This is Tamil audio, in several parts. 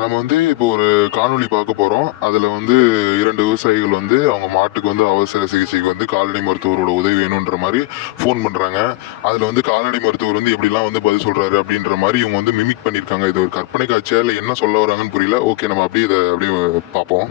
நம்ம வந்து இப்போ ஒரு காணொளி பார்க்க போகிறோம் அதில் வந்து இரண்டு விவசாயிகள் வந்து அவங்க மாட்டுக்கு வந்து அவசர சிகிச்சைக்கு வந்து கால்நடை மருத்துவரோட உதவி வேணுன்ற மாதிரி ஃபோன் பண்ணுறாங்க அதில் வந்து கால்நடை மருத்துவர் வந்து எப்படிலாம் வந்து பதில் சொல்கிறாரு அப்படின்ற மாதிரி இவங்க வந்து மிமிக் பண்ணியிருக்காங்க. இது ஒரு கற்பனை காட்சியா இல்லை என்ன சொல்ல வராங்கன்னு புரியல. ஓகே நம்ம அப்படியே இதை அப்படியே பார்ப்போம்.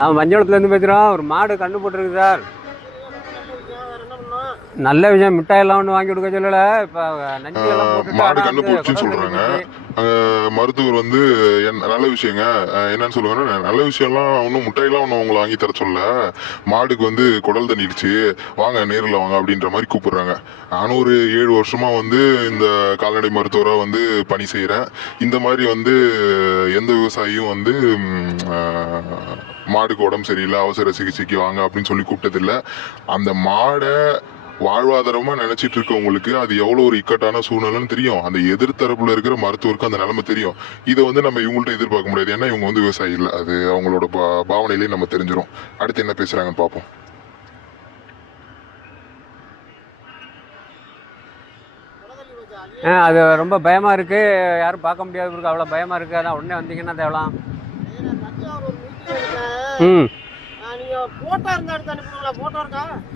நான் மஞ்சளத்துலேருந்து பேசுகிறோம் ஒரு மாடு கண்டு போட்டிருக்கு சார். நல்ல விஷயம் மிட்டாயெல்லாம் ஒன்றும் வாங்கி கொடுக்க சொல்லலை. இப்போ மாடு கண்ணு போச்சுன்னு சொல்றாங்க. மருத்துவர் வந்து நல்ல விஷயங்க. என்னன்னு சொல்லுவாங்கன்னா நல்ல விஷயம்லாம் ஒன்றும் முட்டையெல்லாம் ஒன்றும் உங்களை வாங்கி தர சொல்ல மாடுக்கு வந்து குடல் தண்ணிடுச்சு. வாங்க நேரில் வாங்க அப்படின்ற மாதிரி கூப்பிடுறாங்க. நானும் ஒரு ஏழு வருஷமா வந்து இந்த கால்நடை மருத்துவராக வந்து பணி செய்கிறேன் இந்த மாதிரி வந்து எந்த விவசாயியும் வந்து மாடுக்கு உடம்பு சரியில்லை அவசர சிகிச்சைக்கு வாங்க அப்படின்னு சொல்லி கூப்பிட்டதில்ல. அந்த மாடை வாழ்வாதாரமா நினைச்சிட்டு இருக்கவங்களுக்கு அது எவ்வளவு ஒரு இக்கட்டான சூழ்நிலைன்னு தெரியும். அந்த எதிர்த்தரப்புல இருக்கிற மருத்துவருக்கு அந்த நிலைமை தெரியும். இதை வந்து நம்ம இவங்கள்ட்ட எதிர்பார்க்க முடியாது. ஏன்னா இவங்க வந்து விவசாயி இல்லை. அது அவங்களோட பா- பாவனையிலேயே நம்ம தெரிஞ்சிரும். அடுத்து என்ன பேசுறாங்கன்னு பார்ப்போம் ஆ அது ரொம்ப பயமாக இருக்குது யாரும் பார்க்க முடியாது இருக்கு அவ்வளோ பயமாக இருக்குது அதான் உடனே வந்தீங்கன்னா தேவலாம். ம்.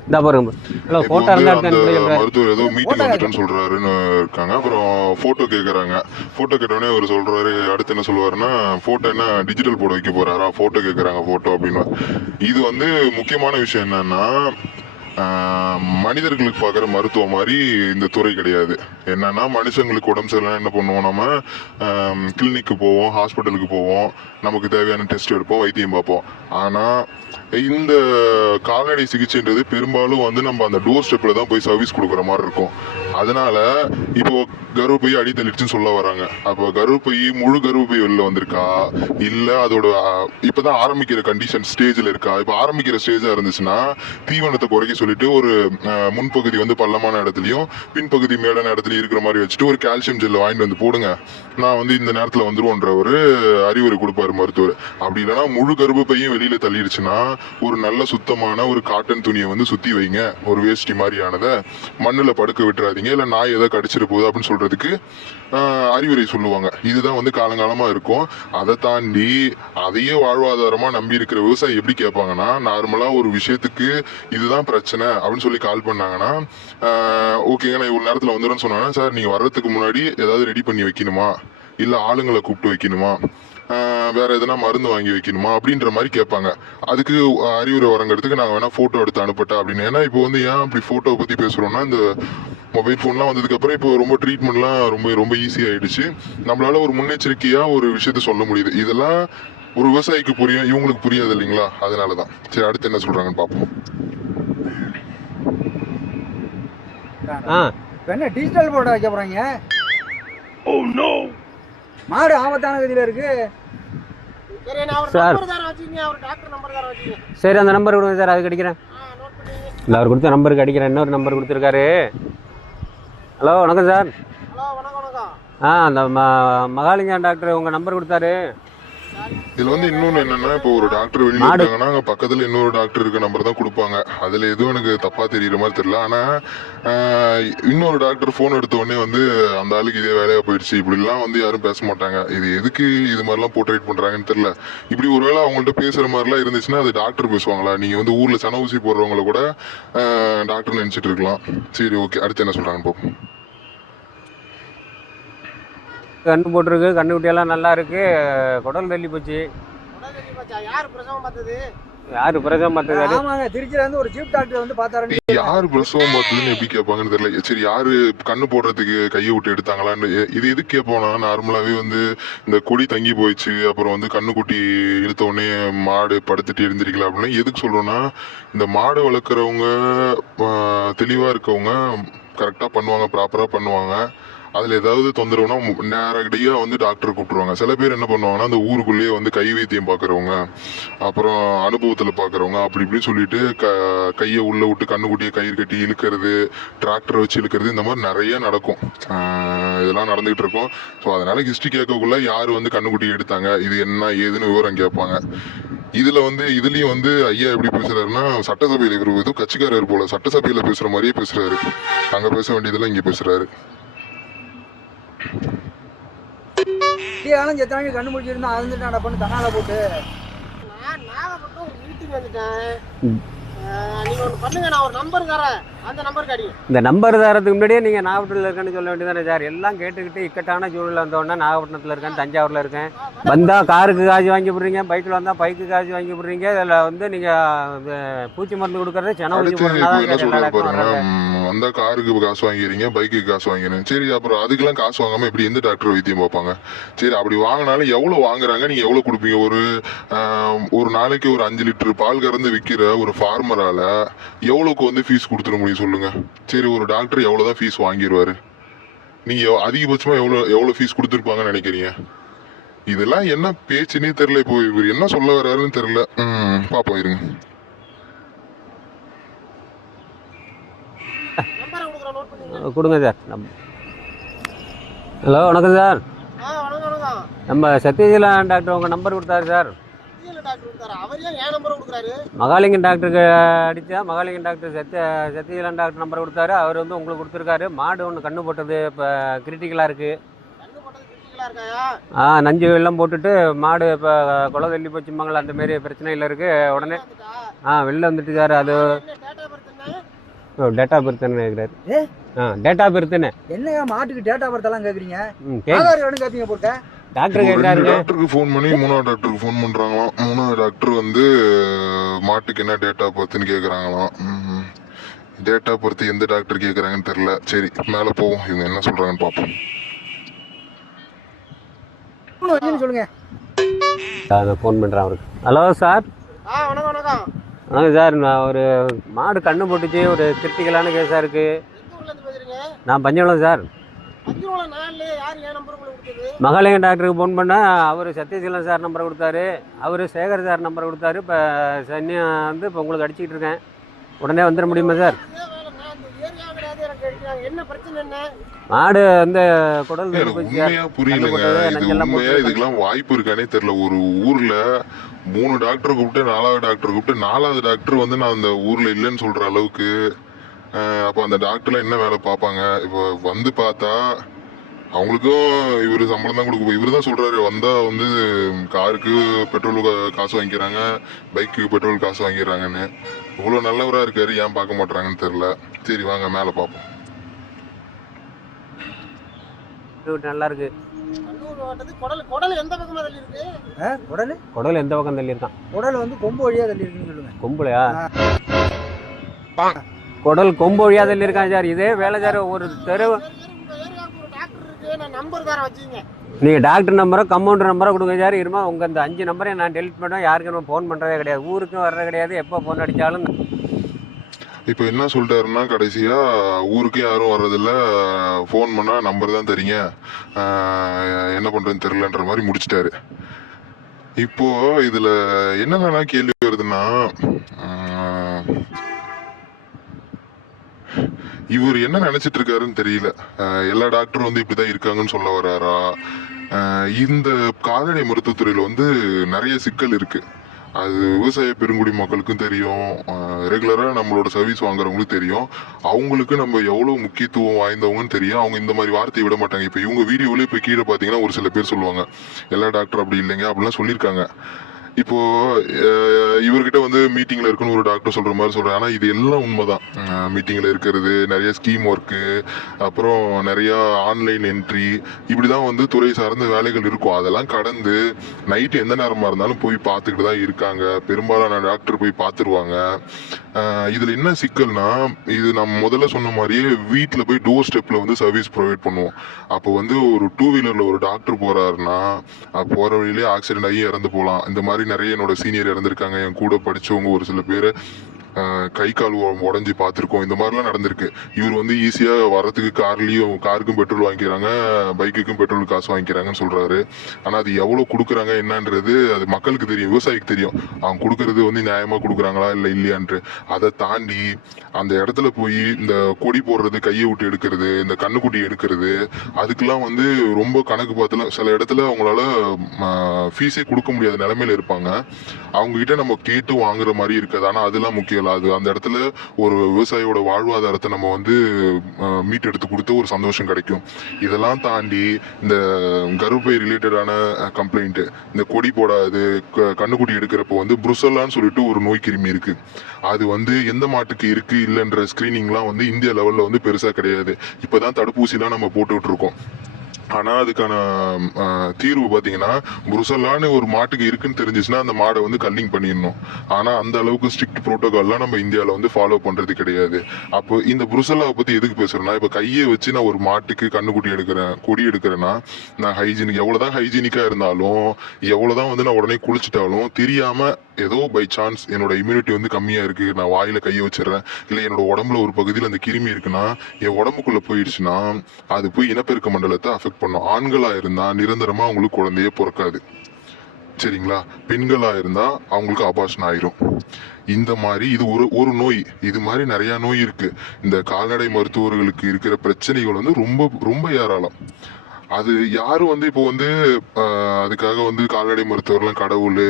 இந்த பாருங்க. ஹலோ மருத்துவர் ஏதோ மீட்டிங் வந்துட்டேன்னு சொல்றாருன்னு இருக்காங்க. அப்புறம் போட்டோ கேக்குறாங்க. போட்டோ கேட்டோடனே அவர் சொல்றாரு அடுத்து என்ன சொல்லுவாருன்னா போட்டோ என்ன டிஜிட்டல் போட வைக்க போறாரா? போட்டோ கேக்குறாங்க போட்டோ அப்படின்னு. இது வந்து முக்கியமான விஷயம் என்னன்னா மனிதர்களுக்கு பார்க்குற மருத்துவம் மாதிரி இந்த துறை கிடையாது. என்னன்னா மனுஷங்களுக்கு உடம்பு சரியில்லைனா என்ன பண்ணுவோம் நம்ம? கிளினிக்கு போவோம் ஹாஸ்பிட்டலுக்கு போவோம். நமக்கு தேவையான டெஸ்ட் எடுப்போம் வைத்தியம் பார்ப்போம். ஆனால் இந்த கால்நடை சிகிச்சைன்றது பெரும்பாலும் வந்து நம்ம அந்த டோர் ஸ்டெப்பில் தான் போய் சர்வீஸ் கொடுக்குற மாதிரி இருக்கும். அதனால இப்போ கருப்பை அடி தள்ளிடுச்சுன்னு சொல்ல வராங்க. அப்போ கர்ப்பப்பை முழு கர்ப்பப்பை வெளில வந்திருக்கா? இல்லை அதோட இப்போ தான் ஆரம்பிக்கிற கண்டிஷன் ஸ்டேஜில் இருக்கா? இப்போ ஆரம்பிக்கிற ஸ்டேஜாக இருந்துச்சுன்னா தீவனத்தை குறைக்க சொல்லிட்டு ஒரு முன்பகுதி வந்து பள்ளமான இடத்துலையும் பின்பகுதி மேடான இடத்துலையும் இருக்கிற மாதிரி வச்சுட்டு ஒரு கால்சியம் ஜெல்லை வாங்கிட்டு வந்து போடுங்க. நான் வந்து இந்த நேரத்தில் வந்துருவோன்ற ஒரு அறிவுரை கொடுப்பாரு மருத்துவர். அப்படி இல்லைன்னா முழு கர்ப்பப்பையும் வெளியில் தள்ளிடுச்சுன்னா ஒரு நல்ல சுத்தமான ஒரு காட்டன் துணியை வந்து சுற்றி வைங்க. ஒரு வேஷ்டி மாதிரியானதை மண்ணில் படுக்க விட்டுறாதீங்க. இல்லை நாய் எதை கடிச்சிட்டு போகுது அப்படின்னு சொல்கிறதுக்கு அறிவுரை சொல்லுவாங்க. இதுதான் வந்து காலங்காலமாக இருக்கும். அதை தாண்டி அதையே வாழ்வாதாரமாக நம்பி இருக்கிற விவசாயி எப்படி கேட்பாங்கன்னா நார்மலாக ஒரு விஷயத்துக்கு இதுதான் பிரச்சனை. அப்படின்னு சொல்லி கால் பண்ணாங்கன்னா ஓகேங்க நான் இவ்வளோ நேரத்தில் வந்துடுறேன்னு சொன்னாங்கன்னா சார் நீங்கள் வர்றதுக்கு முன்னாடி ஏதாவது ரெடி பண்ணி வைக்கணுமா? இல்லை ஆளுங்களை கூப்பிட்டு வைக்கணுமா? வேற எதனா மருந்து வாங்கி வைக்கணுமா? அப்படின்ற மாதிரி கேட்பாங்க. அதுக்கு அறிவுரை வரங்கிறதுக்கு நாங்கள் வேணா ஃபோட்டோ எடுத்து அனுப்பட்டா அப்படின்னு. ஏன்னா இப்போ வந்து ஏன் அப்படி ஃபோட்டோவை பற்றி பேசுகிறோம்னா இந்த மொபைல் ஃபோன்லாம் வந்ததுக்கப்புறம் இப்போ ரொம்ப ட்ரீட்மெண்ட்லாம் ரொம்ப ரொம்ப ஈஸி ஆயிடுச்சு. நம்மளால ஒரு முன்னெச்சரிக்கையாக ஒரு விஷயத்த சொல்ல முடியுது. இதெல்லாம் ஒரு விவசாயிக்கு புரியும் இவங்களுக்கு புரியாது இல்லைங்களா? அதனால தான் சரி அடுத்து என்ன சொல்கிறாங்கன்னு பார்ப்போம். ஆ. என்ன டிஜிட்டல் போர்டு வைக்க போறாங்க? மாடு ஆபத்தான கதியில இருக்கு. சரி சார். அந்த நம்பர் கொடுங்க சார் அதுக்கு அடிக்கிறேன். ஆ நோட் பண்ணிங்க இல்லை அவர் கொடுத்த நம்பருக்கு அடிக்கிறேன். இன்னொரு நம்பர் கொடுத்துருக்காரு. ஹலோ வணக்கம் சார். ஹலோ வணக்கம் வணக்கம். ஆ அந்த ம மகாலிங்கம் டாக்டர் உங்கள் நம்பர் கொடுத்தாரு. இதுல வந்து இன்னொன்னு என்னன்னா இப்போ ஒரு டாக்டர் வெளியில. இருக்காங்கன்னா அங்க பக்கத்துல இன்னொரு டாக்டர் இருக்க நம்பர் தான் கொடுப்பாங்க. அதுல எதுவும் எனக்கு தப்பா தெரியுற மாதிரி தெரியல. ஆனா இன்னொரு டாக்டர் போன் எடுத்த உடனே வந்து அந்த ஆளுக்கு இதே வேலையா போயிடுச்சு. இப்படி எல்லாம் வந்து யாரும் பேச மாட்டாங்க. இது எதுக்கு இது மாதிரிலாம் போர்ட்ரேட் பண்றாங்கன்னு தெரியல. இப்படி ஒருவேளை அவங்கள்ட்ட பேசுற மாதிரிலாம் இருந்துச்சுன்னா அது டாக்டர் பேசுவாங்களா? நீங்க வந்து ஊர்ல சன ஊசி போடுறவங்கள கூட டாக்டர் நினைச்சிட்டு இருக்கலாம். சரி ஓகே அடுத்து என்ன சொல்றாங்கன்னு பார்ப்போம். கண்ணு போட்டிருக்கு கண்ணு குட்டியெல்லாம் நல்லா இருக்கு. குடல் தள்ளி போச்சு. யார் பிரசவம் பார்த்தது? யாரு பிரசவம் பார்த்தது? ஆமாங்க திருச்சியில இருந்து ஒரு சீப் டாக்டர் வந்து பார்த்தாரு யாரு பிரசவம் பார்த்ததுன்னு எப்படி கேட்பாங்கன்னு தெரியல. சரி யாரு கண்ணு போடுறதுக்கு கையை விட்டு எடுத்தாங்களான்னு இது எதுக்கு கேட்போம்னா நார்மலாவே வந்து இந்த கொடி தங்கி போயிடுச்சு அப்புறம் வந்து கண்ணுக்குட்டி இழுத்த உடனே மாடு படுத்துட்டு எழுந்திருக்கல அப்படின்னா எதுக்கு சொல்றோம்னா இந்த மாடு வளர்க்குறவங்க தெளிவா இருக்கவங்க கரெக்டா பண்ணுவாங்க ப்ராப்பரா பண்ணுவாங்க. அதுல ஏதாவது தொந்தரவுனா மு- நேரடியா வந்து டாக்டர் கூப்பிட்டுருவாங்க. சில பேர் என்ன பண்ணுவாங்கன்னா அந்த ஊருக்குள்ளேயே வந்து கை வைத்தியம் பாக்குறவங்க அப்புறம் அனுபவத்துல பாக்குறவங்க அப்படி இப்படின்னு சொல்லிட்டு க கையை உள்ள விட்டு கண்ணுக்குட்டியை கயிறு கட்டி இழுக்கிறது டிராக்டர் வச்சு இழுக்கிறது இந்த மாதிரி நிறைய நடக்கும். இதெல்லாம் நடந்துகிட்டு இருக்கும். ஸோ அதனால ஹிஸ்ட்ரி கேட்கக்குள்ள யார் வந்து கண்ணுக்குட்டி எடுத்தாங்க இது என்ன ஏதுன்னு விவரம் கேட்பாங்க. இதுல வந்து இதுலயும் வந்து ஐயா எப்படி பேசுறாருன்னா சட்டசபையில இவர் ஏதோ கட்சிக்காரர் போல சட்டசபையில பேசுற மாதிரியே பேசுறாரு. அங்க பேச வேண்டியதெல்லாம் இங்க பேசுறாரு. டீயாலும் செத்தாங்க கண்ணு முடிச்சிருந்தா அழுந்துட்டான் டப்புன்னு தன்னால போட்டு. நான் நாகப்பட்டினம் வீட்டுக்கு வந்துட்டேன். ம். அஹ், நீங்க ஒன்று பண்ணுங்க நான் ஒரு நம்பர் தரேன். அந்த நம்பருக்கு அடிங்க இந்த நம்பர் தரதுக்கு முன்னாடியே நீங்கள் நாகப்பட்டினத்தில் இருக்கேன்னு சொல்ல வேண்டியதானே சார். எல்லாம் கேட்டுக்கிட்டு இக்கட்டான சூழலில் வந்தோடனே நாகப்பட்டினத்தில் இருக்கேன் தஞ்சாவூரில் இருக்கேன். வந்தால் காருக்கு காசு வாங்கி போடுறீங்க பைக்கில் வந்தால் பைக்கு காசு வாங்கி போடுறீங்க இதில் வந்து நீங்கள் பூச்சி மருந்து கொடுக்கறது சென ஊசி அடுத்து இப்போ என்ன சொல்றாரு பாருங்க. போடுறதா ம், வந்தா காருக்கு காசு வாங்கிறீங்க பைக்குக்கு காசு வாங்கிறீங்க சரி அப்புறம் அதுக்கெல்லாம் காசு வாங்காம எப்படி எந்த டாக்டர் வைத்தியம் பார்ப்பாங்க? சரி அப்படி வாங்கினாலும் எவ்வளவு வாங்குறாங்க? நீங்க எவ்வளவு கொடுப்பீங்க? ஒரு ஒரு நாளைக்கு ஒரு அஞ்சு லிட்டர் பால் கறந்து விற்கிற ஒரு ஃபார்மரால எவ்வளவுக்கு வந்து ஃபீஸ் கொடுத்துட முடியும் சொல்லுங்க. சரி ஒரு டாக்டர் எவ்வளவுதான் ஃபீஸ் வாங்கிடுவாரு நீங்க எவ்- அதிகபட்சமா எவ்வளவு எவ்வளவு ஃபீஸ் கொடுத்துருப்பாங்கன்னு நினைக்கிறீங்க? இதெல்லாம் என்ன பேச்சுன்னே தெரியல இப்போ. இவர் என்ன சொல்ல வர்றாருன்னு தெரியல. ம் பாப்போம் இருங்க. நம்பரை கொடுக்குறேன் நோட் பண்ணிங்க கொடுங்க சார். ஹலோ வணக்கம் சார். ஆ வணக்கம் வணக்கம். நம்ம சத்யஜீலன் டாக்டர் உங்கள் நம்பர் கொடுத்தாரு சார். மகாலிங்கம் டாக்டருக்கு அடித்தா Mahalingam doctor Sathya Sathyajeelan doctor number கொடுத்தாரு. அவர் வந்து உங்களுக்கு கொடுத்துருக்காரு. மாடு ஒன்று கண்ணு போட்டது இப்போ கிரிட்டிக்கலாக இருக்குது கண்ணு போட்டது கிரிட்டிக்கலாக இருக்காயா? ஆ நஞ்சு எல்லாம் போட்டுட்டு மாடு இப்போ குலை தள்ளி போச்சுமாங்களா அந்த மாரி பிரச்சனையில் இருக்குது உடனே ஆ வெளில வந்துட்டு சார் அது டேட்டா பர்த் என்ன? டேட்டா பெருத்துன்னு கேட்குறாரு? ஆ டேட்டா பெருத்துன்னு என்னங்க மாட்டுக்கு டேட்டா பர்த் எல்லாம் கேக்குறீங்க? ம் கேக் ஆதார் கார்டு கேப்பீங்க போட்ட டாக்டர் கேட்குறாருங்க டாக்டருக்கு ஃபோன் பண்ணி மூணாவது டாக்டருக்கு ஃபோன் பண்றாங்களாம் மூணாவது டாக்டர் வந்து மாட்டுக்கு என்ன டேட்டா பர்த்னு கேக்குறாங்களாம் டேட்டா பர்த் எந்த டாக்டர் கேக்குறாங்கன்னு தெரியல. சரி மேல போவோம். இவங்க என்ன சொல்றாங்கன்னு பார்ப்போம். வச்சுன்னு சொல்லுங்க. நான் ஃபோன் பண்ணுறேன் அவருக்கு. Hello sir. ஆ வணக்கம் வணக்கம். வணக்கம் சார். நான் ஒரு மாடு கண்ணு போட்டுச்சு ஒரு கிரிட்டிக்கலான கேஸாக இருக்குது நான் பஞ்சவளம் சார். மகாலிங்கம் டாக்டருக்கு ஃபோன் பண்ணால் அவர் சத்யசீலன் சார் நம்பரை கொடுத்தாரு. அவர் சேகர் சார் நம்பரை கொடுத்தாரு. இப்போ சன்னியா வந்து இப்போ உங்களுக்கு அடிச்சிக்கிட்டு இருக்கேன். உடனே வந்துட முடியுமா சார் மாடு வந்து குடல் புரியலங்க. இதுக்கெல்லாம் வாய்ப்பு இருக்கானே தெரியல. ஒரு ஊர்ல மூணு டாக்டர் கூப்பிட்டு நாலாவது டாக்டர் கூப்பிட்டு நாலாவது டாக்டர் வந்து நான் அந்த ஊர்ல இல்லைன்னு சொல்ற அளவுக்கு அப்ப அந்த டாக்டர்லாம் என்ன வேலை பார்ப்பாங்க? இப்போ வந்து பார்த்தா அவங்களுக்கும் இவர் சம்பளம் தான் கொடுக்க இவர் தான் சொல்றாரு வந்தா வந்து காருக்கு பெட்ரோல் கா- காசு வாங்கிக்கிறாங்க பைக்கு பெட்ரோல் காசு வாங்கிடுறாங்கன்னு இவ்வளோ நல்லவரா இருக்காரு ஏன் பார்க்க மாட்டாங்கன்னு தெரியல. சரி வாங்க மேலே பார்ப்போம். நல்லா இருக்கு. குடல் எந்த பக்கமாக தள்ளி இருக்கு ஆ, உடல் குடல் எந்த பக்கம் தள்ளி இருக்கான் உடல் வந்து கொம்பு வழியா தள்ளி இருக்குன்னு சொல்லுங்க. கொம்புலையா? குடல் கொம்பு வழியா தள்ளி இருக்கான் சார். இதே வேலை சார் ஒரு தெரு டாக்டர் நம்பர் நீங்கள் டாக்டர் நம்பரோ கம்பவுண்டர் நம்பரோ கொடுங்க சார். இருமா உங்கள் இந்த அஞ்சு நம்பரை நான் டெலிட் பண்ணுவேன் யாருக்கும் நம்ம ஃபோன் பண்ணுறதே கிடையாது. ஊருக்கும் வர்றது கிடையாது. எப்போ ஃபோன் அடித்தாலும் இப்போ என்ன சொல்லிட்டாருன்னா கடைசியா ஊருக்கு யாரும் வர்றதில்ல. ஃபோன் பண்ணா நம்பர் தான் தெரியுங்க என்ன பண்றதுன்னு தெரியலன்ற மாதிரி முடிச்சிட்டாரு. இப்போ இதுல என்னென்னா கேள்வி வருதுன்னா இவர் என்ன நினைச்சிட்டு இருக்காருன்னு தெரியல. எல்லா டாக்டரும் வந்து இப்படிதான் இருக்காங்கன்னு சொல்ல வர்றாரா இந்த கால்நடை மருத்துவத்துறையில் வந்து நிறைய சிக்கல் இருக்கு. அது விவசாய பெருங்குடி மக்களுக்கும் தெரியும். ரெகுலராக நம்மளோட சர்வீஸ் வாங்குறவங்களுக்கும் தெரியும். அவங்களுக்கு நம்ம எவ்வளோ முக்கியத்துவம் வாய்ந்தவங்கன்னு தெரியும். அவங்க இந்த மாதிரி வார்த்தையை விட மாட்டாங்க. இப்போ இவங்க வீடியோவிலே இப்போ கீழே பார்த்தீங்கன்னா ஒரு சில பேர் சொல்லுவாங்க எல்லா டாக்டர் அப்படி இல்லைங்க அப்படிலாம் சொல்லியிருக்காங்க. இப்போ இவர்கிட்ட வந்து மீட்டிங்ல இருக்குன்னு ஒரு டாக்டர் சொல்ற மாதிரி சொல்றாங்க ஆனா இது எல்லாம் உண்மைதான். மீட்டிங்ல இருக்கிறது நிறைய ஸ்கீம் ஒர்க்கு அப்புறம் நிறைய ஆன்லைன் என்ட்ரி இப்படிதான் வந்து துறை சார்ந்த வேலைகள் இருக்கும். அதெல்லாம் கடந்து நைட்டு எந்த நேரமா இருந்தாலும் போய் பார்த்துக்கிட்டு தான் இருக்காங்க. பெரும்பாலான டாக்டர் போய் பார்த்துருவாங்க. இதில் என்ன சிக்கல்னா இது நம்ம முதல்ல சொன்ன மாதிரியே வீட்டில் போய் டோர் ஸ்டெப்பில் வந்து சர்வீஸ் ப்ரொவைட் பண்ணுவோம். அப்போ வந்து ஒரு டூ வீலரில் ஒரு டாக்டர் போகிறாருன்னா போகிற வழியிலே ஆக்சிடென்ட் ஆகி இறந்து போகலாம் இந்த மாதிரி நிறைய என்னோட சீனியர் இறந்துருக்காங்க. என் கூட படித்தவங்க ஒரு சில பேர் கை கால் உ- பார்த்துருக்கோம். இந்த மாதிரிலாம் நடந்திருக்கு. இவர் வந்து ஈஸியாக வரத்துக்கு கார்லேயும் காருக்கும் பெட்ரோல் வாங்கிக்கிறாங்க பைக்குக்கும் பெட்ரோல் காசு வாங்கிக்கிறாங்கன்னு சொல்கிறாரு ஆனால் அது எவ்வளோ கொடுக்குறாங்க என்னன்றது அது மக்களுக்கு தெரியும் விவசாயிக்கு தெரியும். அவங்க கொடுக்கறது வந்து நியாயமாக கொடுக்குறாங்களா இல்லை இல்லையான்ட்டு. அதை தாண்டி அந்த இடத்துல போய் இந்த கொடி போடுறது கையை விட்டு எடுக்கிறது இந்த கண்ணுக்குட்டி எடுக்கிறது அதுக்கெல்லாம் வந்து ரொம்ப கணக்கு பார்த்துலாம் சில இடத்துல அவங்களால ஃபீஸே கொடுக்க முடியாத நிலமையில இருப்பாங்க. அவங்ககிட்ட நம்ம கேட்டு வாங்குற மாதிரி இருக்காது. ஆனால் அதெல்லாம் முக்கியம் அது அந்த இடத்துல ஒரு விவசாயியோட வாழ்வாதாரத்தை நம்ம வந்து மீட்டெடுத்து கொடுத்து ஒரு சந்தோஷம் கிடைக்கும். இதெல்லாம் தாண்டி இந்த கருப்பை ரிலேட்டடான கம்ப்ளைண்ட் இந்த கொடி போடாது க- கண்ணுக்குட்டி எடுக்கிறப்போ வந்து புருசல்லான்னு சொல்லிட்டு ஒரு நோய் கிருமி இருக்கு. அது வந்து எந்த மாட்டுக்கு இருக்கு இல்லைன்ற ஸ்கிரீனிங்லாம் வந்து இந்திய லெவலில் வந்து பெருசாக கிடையாது. இப்பதான் தடுப்பூசிலாம் நம்ம போட்டுக்கிட்டு இருக்கோம். ஆனால் அதுக்கான தீர்வு பார்த்தீங்கன்னா புருசல்லான்னு ஒரு மாட்டுக்கு இருக்குன்னு தெரிஞ்சிச்சுன்னா அந்த மாடை வந்து கல்லிங் பண்ணிடணும். ஆனால் அந்த அளவுக்கு ஸ்ட்ரிக்ட் ப்ரோட்டோகால்லாம் நம்ம இந்தியாவில் வந்து ஃபாலோ பண்ணுறது கிடையாது. அப்போ இந்த புருசல்லாவை பற்றி எதுக்கு பேசுகிறேன்னா இப்போ கையை வச்சு நான் ஒரு மாட்டுக்கு கண்ணுக்குட்டி எடுக்கிறேன் கொடி எடுக்கிறேன்னா நான் ஹைஜீனிக் எவ்வளோ தான் ஹைஜீனிக்காக இருந்தாலும் எவ்வளோ தான் வந்து நான் உடனே குளிச்சிட்டாலும் தெரியாமல் ஏதோ பை சான்ஸ் என்னோட இம்யூனிட்டி வந்து கம்மியாக இருக்குது நான் வாயில் கையை வச்சிடுறேன் இல்லை என்னோட உடம்புல ஒரு பகுதியில் அந்த கிருமி இருக்குன்னா என் உடம்புக்குள்ளே போயிடுச்சுன்னா அது போய் இனப்பெருக்க மண்டலத்தை அஃபெக்ட் பண்ணும். ஆண்களா இருந்தா நிரந்தரமா அவங்களுக்கு குழந்தையே பிறக்காது. சரிங்களா? பெண்களா இருந்தா அவங்களுக்கு அபாஷன் ஆயிரும். இந்த மாதிரி இது ஒரு ஒரு நோய். இது மாதிரி நிறைய நோய் இருக்கு. இந்த கால்நடை மருத்துவர்களுக்கு இருக்கிற பிரச்சனைகள் வந்து ரொம்ப ரொம்ப ஏராளம். அது யாரும் வந்து இப்போ வந்து அதுக்காக வந்து கால்நடை மருத்துவர்லாம் கடவுள்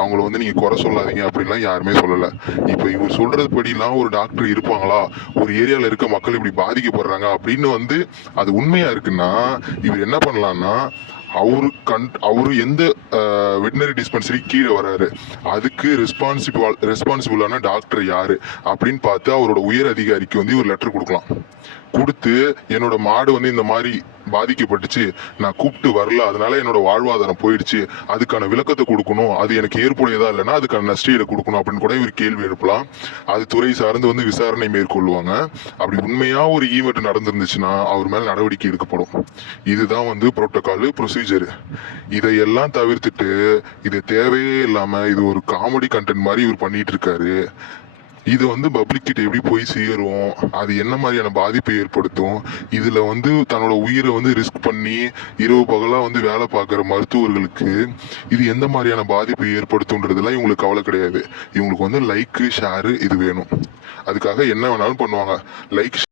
அவங்கள வந்து நீங்கள் குறை சொல்லாதீங்க அப்படின்லாம் யாருமே சொல்லலை. இப்போ இவர் சொல்கிறது படிலாம் ஒரு டாக்டர் இருப்பாங்களா? ஒரு ஏரியாவில் இருக்க மக்கள் இப்படி பாதிக்கப்படுறாங்க அப்படின்னு வந்து அது உண்மையாக இருக்குன்னா இவர் என்ன பண்ணலாம்னா அவரு கண் அவரு எந்த வெட்டினரி டிஸ்பென்சரி கீழே வராரு அதுக்கு ரெஸ்பான்சிபிள் ரெஸ்பான்சிபிளான டாக்டர் யாரு அப்படின்னு பார்த்து அவரோட உயர் அதிகாரிக்கு வந்து ஒரு லெட்டர் கொடுக்கலாம். கொடுத்து என்னோட மாடு வந்து இந்த மாதிரி பாதிக்கப்பட்டுச்சு. நான் கூப்பிட்டு வரல. அதனால என்னோட வாழ்வாதாரம் போயிடுச்சு. அதுக்கான விளக்கத்தை கொடுக்கணும். அது எனக்கு ஏற்புடையதா இல்லைன்னா அதுக்கான நஷ்டீடு கொடுக்கணும் அப்படின்னு கூட இவர் கேள்வி எழுப்பலாம். அது துறை சார்ந்து வந்து விசாரணை மேற்கொள்வாங்க. அப்படி உண்மையா ஒரு ஈவெண்ட் நடந்திருந்துச்சுன்னா அவர் மேல நடவடிக்கை எடுக்கப்படும். இதுதான் வந்து புரோட்டோகால் ப்ரொசீஜர். இதையெல்லாம் தவிர்த்துட்டு இது தேவையே இல்லாம இது ஒரு காமெடி கண்டென்ட் மாதிரி இவர் பண்ணிட்டு இருக்காரு. இது வந்து பப்ளிக் கிட்ட எப்படி போய் சேரும்? அது என்ன மாதிரியான பாதிப்பை ஏற்படுத்தும்? இதில் வந்து தன்னோட உயிரை வந்து ரிஸ்க் பண்ணி இரவு பகலாக வந்து வேலை பார்க்குற மருத்துவர்களுக்கு இது எந்த மாதிரியான பாதிப்பை ஏற்படுத்தும்ன்றதுலாம் இவங்களுக்கு கவலை கிடையாது. இவங்களுக்கு வந்து லைக்கு ஷேரு இது வேணும். அதுக்காக என்ன வேணாலும் பண்ணுவாங்க. லைக்